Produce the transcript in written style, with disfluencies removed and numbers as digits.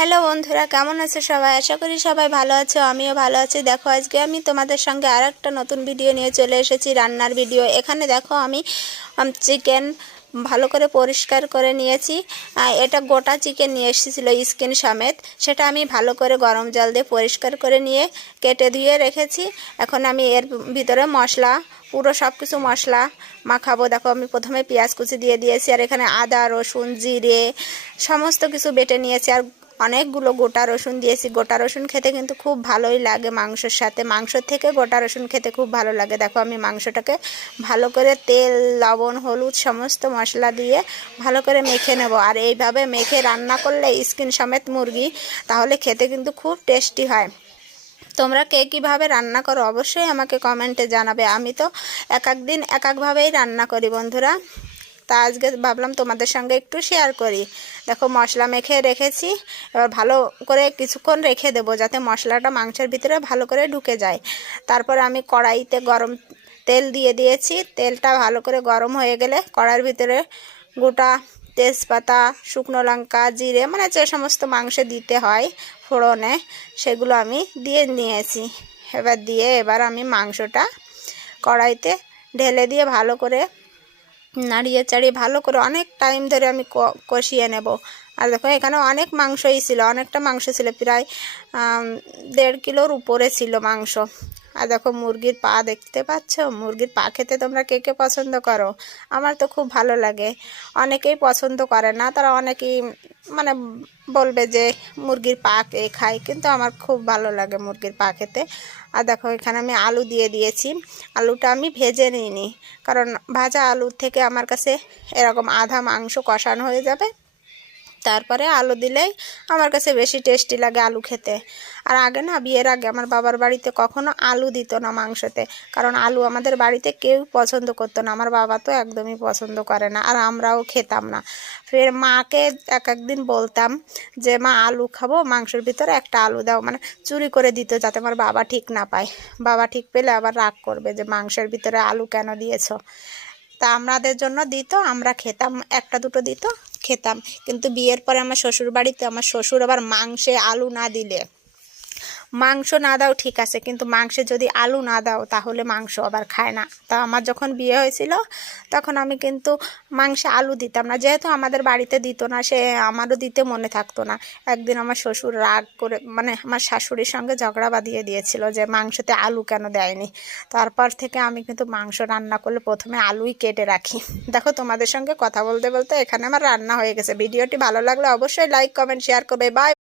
Hello বন্ধুরা, কেমন আছো সবাই? আশা করি সবাই ভালো আছো, আমিও ভালো আছি। দেখো আজকে আমি তোমাদের সঙ্গে আর একটা নতুন ভিডিও নিয়ে চলে এসেছি, রান্নার ভিডিও। এখানে দেখো আমি চিকেন ভালো করে পরিষ্কার করে নিয়েছি। এটা গোটা চিকেন নিয়ে এসেছিলো স্কিন সমেত। সেটা আমি ভালো করে গরম জল দিয়ে পরিষ্কার করে নিয়ে কেটে ধুয়ে রেখেছি। এখন আমি এর ভিতরে মশলা, পুরো সব কিছু মশলা মাখাবো। দেখো আমি প্রথমে পেঁয়াজ কুচি দিয়ে দিয়েছি, আর এখানে আদা, রসুন, জিরে সমস্ত কিছু বেটে নিয়েছি, আর অনেকগুলো গোটা রসুন দিয়েছি। গোটা রসুন খেতে কিন্তু খুব ভালোই লাগে মাংসের সাথে, মাংসর থেকে গোটা রসুন খেতে খুব ভালো লাগে। দেখো আমি মাংসটাকে ভালো করে তেল, লবণ, হলুদ সমস্ত মশলা দিয়ে ভালো করে মেখে নেব। আর এইভাবে মেখে রান্না করলে স্কিন সমেত মুরগি, তাহলে খেতে কিন্তু খুব টেস্টি হয়। তোমরা কে কীভাবে রান্না করো অবশ্যই আমাকে কমেন্টে জানাবে। আমি তো এক এক দিন এক একভাবেই রান্না করি বন্ধুরা, তা আজকে ভাবলাম তোমাদের সঙ্গে একটু শেয়ার করি। দেখো মশলা মেখে রেখেছি, এবার ভালো করে কিছুক্ষণ রেখে দেবো যাতে মশলাটা মাংসের ভিতরে ভালো করে ঢুকে যায়। তারপর আমি কড়াইতে গরম তেল দিয়ে দিয়েছি। তেলটা ভালো করে গরম হয়ে গেলে কড়াইয়ের ভিতরে গোটা তেজপাতা, শুকনো লঙ্কা, জিরে, মানে যে সমস্ত মাংসে দিতে হয় ফোড়নে, সেগুলো আমি দিয়ে নিয়েছি। এবার আমি মাংসটা কড়াইতে ঢেলে দিয়ে ভালো করে নাড়িয়ে চাড়িয়ে ভালো করে অনেক টাইম ধরে আমি কষিয়ে নেব। আর দেখো এখানে অনেক মাংসই ছিল, অনেকটা মাংস ছিল, প্রায় 1.5 কিলোর উপরে ছিল মাংস। আর দেখো মুরগির পা দেখতে পাচ্ছ, মুরগির পা খেতে তোমরা কে কে পছন্দ করো? আমার তো খুব ভালো লাগে। অনেকেই পছন্দ করে না, তারা অনেকেই মানে বলবে যে মুরগির পা কে খায়, কিন্তু আমার খুব ভালো লাগে মুরগির পা খেতে। আর দেখো এখানে আমি আলু দিয়ে দিয়েছি। আলুটা আমি ভেজে নিইনি, কারণ ভাজা আলুর থেকে আমার কাছে এরকম আধা মাংস কষানো হয়ে যাবে, তারপরে আলু দিলেই আমার কাছে বেশি টেস্টি লাগে আলু খেতে। আর আগে না, বিয়ের আগে আমার বাবার বাড়িতে কখনো আলু দিত না মাংসতে, কারণ আলু আমাদের বাড়িতে কেউ পছন্দ করতো না। আমার বাবা তো একদমই পছন্দ করে না, আর আমরাও খেতাম না। ফের মাকে এক একদিন বলতাম যে মা আলু খাবো, মাংসের ভিতরে একটা আলু দাও, মানে চুরি করে দিত যাতে আমার বাবা ঠিক না পায়। বাবা ঠিক পেলে আবার রাগ করবে যে মাংসের ভিতরে আলু কেন দিয়েছো। তা আমাদের জন্য দিত, আমরা খেতাম, একটা দুটো দিত, খেতাম। কিন্তু বিয়ের পরে আমার শ্বশুর বাড়িতে আমার শ্বশুর আবার মাংসে আলু না দিলে, মাংস না দাও ঠিক আছে, কিন্তু মাংসে যদি আলু না দাও তাহলে মাংস আবার খায় না। তা আমার যখন বিয়ে হয়েছিল তখন আমি কিন্তু মাংসে আলু দিতাম না, যেহেতু আমাদের বাড়িতে দিত না, সে আমারও দিতে মনে থাকতো না। একদিন আমার শ্বশুর রাগ করে, মানে আমার শাশুড়ির সঙ্গে ঝগড়া বাঁধিয়ে দিয়েছিল যে মাংসতে আলু কেন দেয়নি। তারপর থেকে আমি কিন্তু মাংস রান্না করলে প্রথমে আলুই কেটে রাখি। দেখো তোমাদের সঙ্গে কথা বলতে বলতে এখানে আমার রান্না হয়ে গেছে। ভিডিওটি ভালো লাগলে অবশ্যই লাইক, কমেন্ট, শেয়ার করবে। বাই।